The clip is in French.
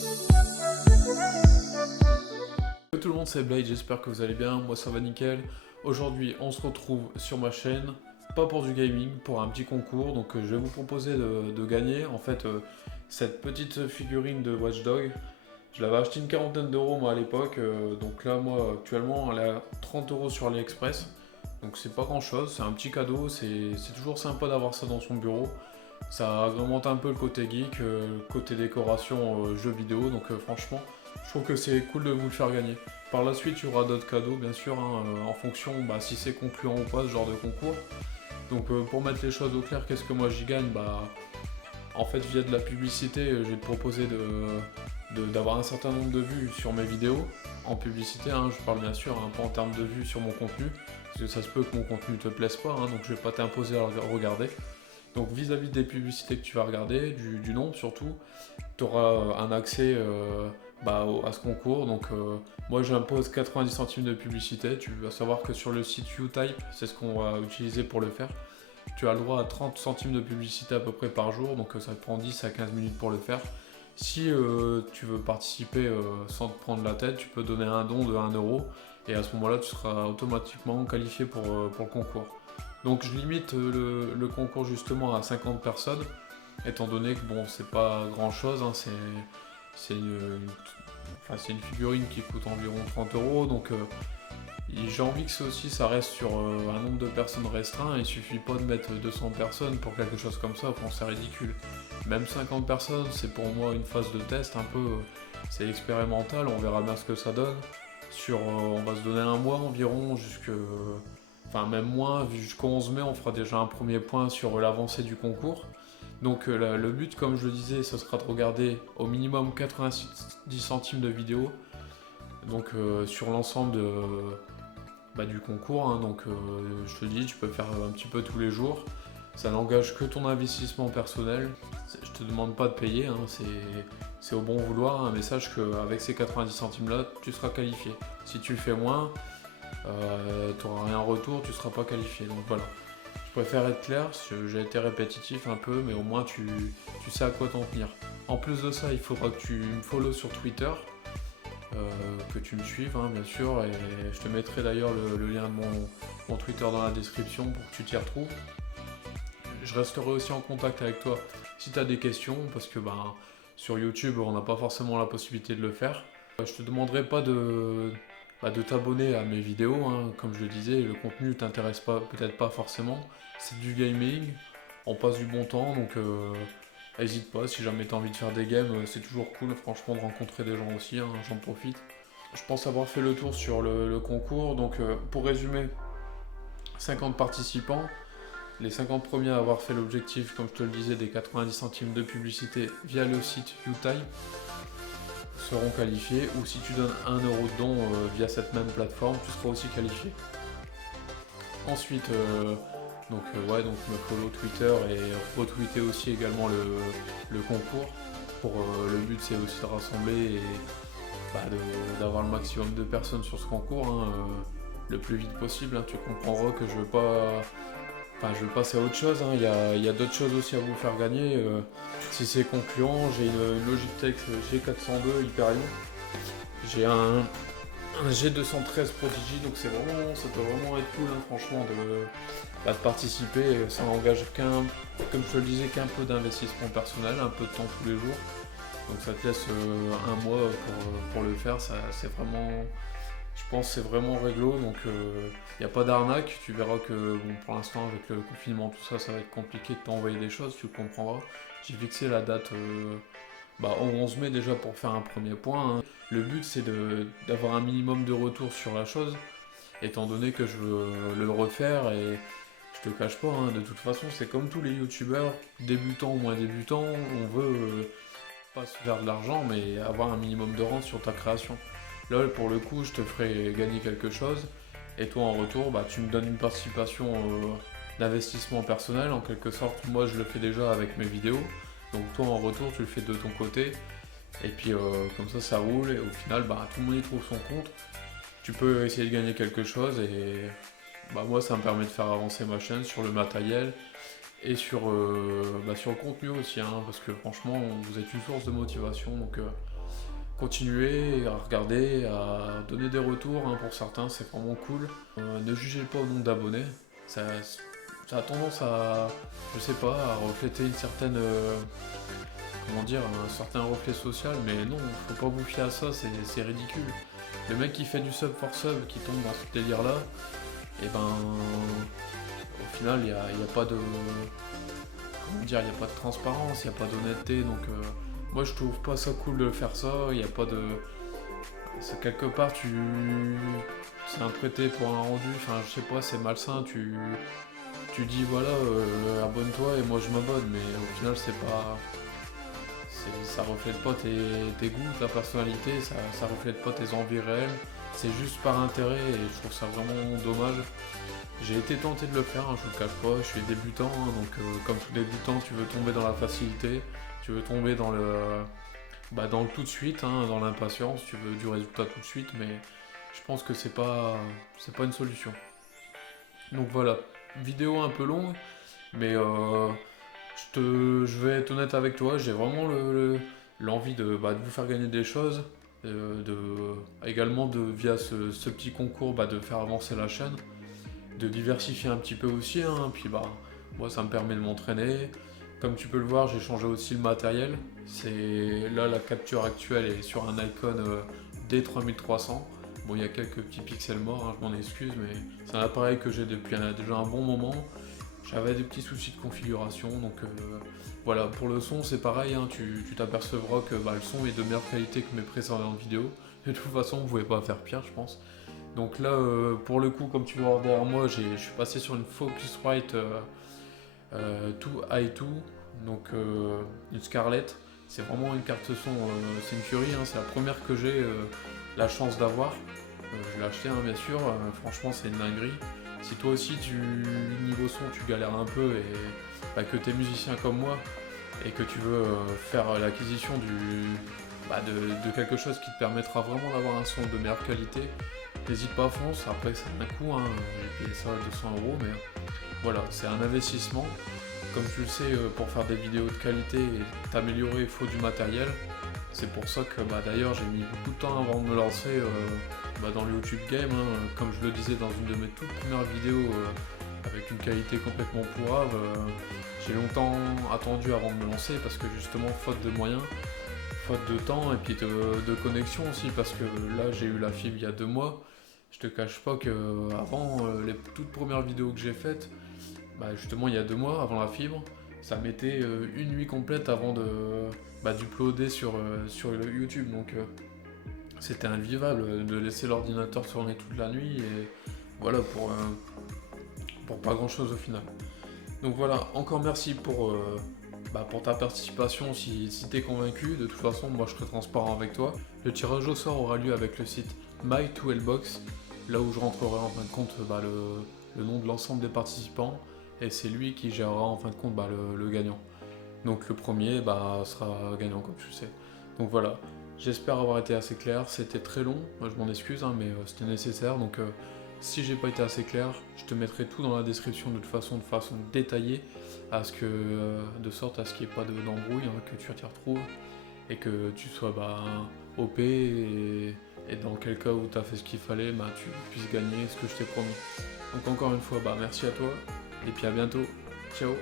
Salut tout le monde, c'est Blade, j'espère que vous allez bien, moi ça va nickel. Aujourd'hui on se retrouve sur ma chaîne, pas pour du gaming, pour un petit concours. Donc je vais vous proposer de gagner en fait cette petite figurine de Watch Dogs. Je l'avais acheté une quarantaine d'euros moi à l'époque, donc là moi actuellement elle est à 30 euros sur AliExpress. Donc c'est pas grand chose, c'est un petit cadeau, c'est toujours sympa d'avoir ça dans son bureau. Ça agrémente un peu le côté geek, côté décoration, jeux vidéo, donc franchement je trouve que c'est cool de vous le faire gagner. Par la suite, il y aura d'autres cadeaux, bien sûr, hein, en fonction si c'est concluant ou pas ce genre de concours. Donc, pour mettre les choses au clair, qu'est-ce que moi j'y gagne? En fait, via de la publicité, je vais te proposer d'avoir un certain nombre de vues sur mes vidéos. En publicité, hein, je parle bien sûr, hein, pas en termes de vues sur mon contenu, parce que ça se peut que mon contenu te plaise pas, hein, donc je vais pas t'imposer à le regarder. Donc vis-à-vis des publicités que tu vas regarder, du nombre surtout, tu auras un accès à ce concours. Donc moi j'impose 90 centimes de publicité. Tu vas savoir que sur le site Utype, c'est ce qu'on va utiliser pour le faire, tu as le droit à 30 centimes de publicité à peu près par jour. Donc ça te prend 10 à 15 minutes pour le faire. Si tu veux participer sans te prendre la tête, tu peux donner un don de 1 euro. Et à ce moment-là, tu seras automatiquement qualifié pour le concours. Donc je limite le concours justement à 50 personnes, étant donné que bon, c'est pas grand chose, hein, c'est une figurine qui coûte environ 30 euros, donc j'ai envie que ça reste sur un nombre de personnes restreint. Il suffit pas de mettre 200 personnes pour quelque chose comme ça, enfin, c'est ridicule. Même 50 personnes, c'est pour moi une phase de test un peu, c'est expérimental, on verra bien ce que ça donne. On va se donner un mois environ, même moins, jusqu'au 11 mai, on fera déjà un premier point sur l'avancée du concours. Donc le but, comme je le disais, ce sera de regarder au minimum 90 centimes de vidéo. Donc sur l'ensemble du concours, hein. Donc je te dis, tu peux faire un petit peu tous les jours. Ça n'engage que ton investissement personnel. Je te demande pas de payer, hein, c'est au bon vouloir, hein, mais sache qu'avec ces 90 centimes là, tu seras qualifié. Si tu fais moins, tu n'auras rien en retour, tu ne seras pas qualifié. Donc voilà. Je préfère être clair, j'ai été répétitif un peu, mais au moins tu sais à quoi t'en tenir. En plus de ça, il faudra que tu me follow sur Twitter, que tu me suives, hein, bien sûr, et je te mettrai d'ailleurs le lien de mon Twitter dans la description pour que tu t'y retrouves. Je resterai aussi en contact avec toi si tu as des questions, parce que sur YouTube, on n'a pas forcément la possibilité de le faire. Je te demanderai pas de t'abonner à mes vidéos, hein. Comme je le disais, le contenu t'intéresse pas, peut-être pas forcément. C'est du gaming, on passe du bon temps, donc n'hésite pas, si jamais tu as envie de faire des games, c'est toujours cool franchement de rencontrer des gens aussi, hein, j'en profite. Je pense avoir fait le tour sur le concours, donc pour résumer, 50 participants, les 50 premiers à avoir fait l'objectif, comme je te le disais, des 90 centimes de publicité via le site Utype seront qualifiés, ou si tu donnes 1 euro de don via cette même plateforme, tu seras aussi qualifié. Ensuite, donc me follow Twitter et retweeter aussi également le concours. Le but c'est aussi de rassembler et d'avoir le maximum de personnes sur ce concours, hein, le plus vite possible, hein. Tu comprendras que je veux passer à autre chose, hein. Il y a d'autres choses aussi à vous faire gagner. Si c'est concluant, j'ai une Logitech G402 Hyperion. J'ai un G213 Prodigy, donc ça peut vraiment être cool, hein, franchement, de participer. Ça n'engage comme je te le disais, qu'un peu d'investissement personnel, un peu de temps tous les jours. Donc ça te laisse un mois pour le faire. Je pense que c'est vraiment réglo, donc il n'y a pas d'arnaque. Tu verras que pour l'instant avec le confinement, tout ça, ça va être compliqué de t'envoyer des choses, tu comprendras. J'ai fixé la date au 11 mai déjà pour faire un premier point, hein. Le but c'est d'avoir un minimum de retour sur la chose, étant donné que je veux le refaire. Et je te cache pas, hein, de toute façon c'est comme tous les youtubeurs, débutants ou moins débutants, on veut pas se faire de l'argent, mais avoir un minimum de rente sur ta création. Là, pour le coup, je te ferai gagner quelque chose, et toi, en retour, tu me donnes une participation d'investissement personnel, en quelque sorte. Moi, je le fais déjà avec mes vidéos, donc toi, en retour, tu le fais de ton côté, et puis comme ça roule, et au final, tout le monde y trouve son compte. Tu peux essayer de gagner quelque chose, et moi, ça me permet de faire avancer ma chaîne sur le matériel, et sur le contenu aussi, hein, parce que franchement, vous êtes une source de motivation, donc continuer à regarder, à donner des retours, hein, pour certains, c'est vraiment cool. Ne jugez pas au nombre d'abonnés, ça a tendance à, je sais pas, à refléter une certaine, comment dire, un certain reflet social, mais non, faut pas vous fier à ça, c'est ridicule. Le mec qui fait du sub for sub, qui tombe dans ce délire-là, et ben, au final, il y a pas de, comment dire, il y a pas de transparence, il y a pas d'honnêteté, donc moi je trouve pas ça cool de faire ça, il y a pas de, c'est quelque part c'est un prêté pour un rendu, enfin je sais pas, c'est malsain, tu dis voilà, abonne-toi et moi je m'abonne, mais au final ça reflète pas tes goûts, ta personnalité, ça reflète pas tes envies réelles, c'est juste par intérêt et je trouve ça vraiment dommage. J'ai été tenté de le faire, hein, je vous le cache pas, je suis débutant, hein, donc comme tout débutant, tu veux tomber dans la facilité, tu veux tomber dans le tout de suite, hein, dans l'impatience, tu veux du résultat tout de suite, mais je pense que c'est pas une solution. Donc voilà, vidéo un peu longue, mais je vais être honnête avec toi, j'ai vraiment l'envie de vous faire gagner des choses, également via ce petit concours, de faire avancer la chaîne, de diversifier un petit peu aussi, hein, puis moi ça me permet de m'entraîner. Comme tu peux le voir, j'ai changé aussi le matériel. C'est là la capture actuelle est sur un Nikon D3300. Bon, il y a quelques petits pixels morts, hein, je m'en excuse, mais c'est un appareil que j'ai depuis déjà un bon moment. J'avais des petits soucis de configuration, donc voilà. Pour le son, c'est pareil, hein, tu t'apercevras que le son est de meilleure qualité que mes précédentes vidéos. De toute façon, vous ne pouvez pas faire pire, je pense. Donc là, pour le coup, comme tu vois derrière moi, je suis passé sur une Focusrite 2i2, donc une Scarlett. C'est vraiment une carte son Syncfury, hein, c'est la première que j'ai la chance d'avoir. Je l'ai acheté, hein, bien sûr, franchement c'est une dinguerie. Si toi aussi niveau son tu galères un peu et que tu es musicien comme moi et que tu veux faire l'acquisition de quelque chose qui te permettra vraiment d'avoir un son de meilleure qualité, n'hésite pas, fonce. Après ça a un coût, hein, j'ai payé ça à 200 €, mais voilà, c'est un investissement. Comme tu le sais, pour faire des vidéos de qualité et t'améliorer, il faut du matériel. C'est pour ça que d'ailleurs j'ai mis beaucoup de temps avant de me lancer dans le YouTube Game, hein. Comme je le disais dans une de mes toutes premières vidéos avec une qualité complètement pourrave, j'ai longtemps attendu avant de me lancer parce que justement faute de moyens, faute de temps et puis de connexion aussi, parce que là j'ai eu la fibre il y a 2 mois. Je te cache pas que avant les toutes premières vidéos que j'ai faites, justement il y a 2 mois, avant la fibre, ça mettait une nuit complète avant d'uploader sur le YouTube. Donc c'était invivable de laisser l'ordinateur tourner toute la nuit et voilà pour pas grand chose au final. Donc voilà, encore merci pour ta participation si t'es convaincu. De toute façon, moi je serai transparent avec toi. Le tirage au sort aura lieu avec le site My2Lbox, là où je rentrerai en fin de compte le nom de l'ensemble des participants et c'est lui qui gérera en fin de compte le gagnant. Donc le premier sera gagnant, comme tu sais. Donc voilà, j'espère avoir été assez clair. C'était très long, moi je m'en excuse, hein, mais c'était nécessaire. Donc si j'ai pas été assez clair, je te mettrai tout dans la description de façon détaillée, de sorte à ce qu'il n'y ait pas d'embrouille, hein, que tu t'y retrouves et que tu sois OP et dans quel cas où tu as fait ce qu'il fallait, tu puisses gagner ce que je t'ai promis. Donc encore une fois, merci à toi et puis à bientôt. Ciao.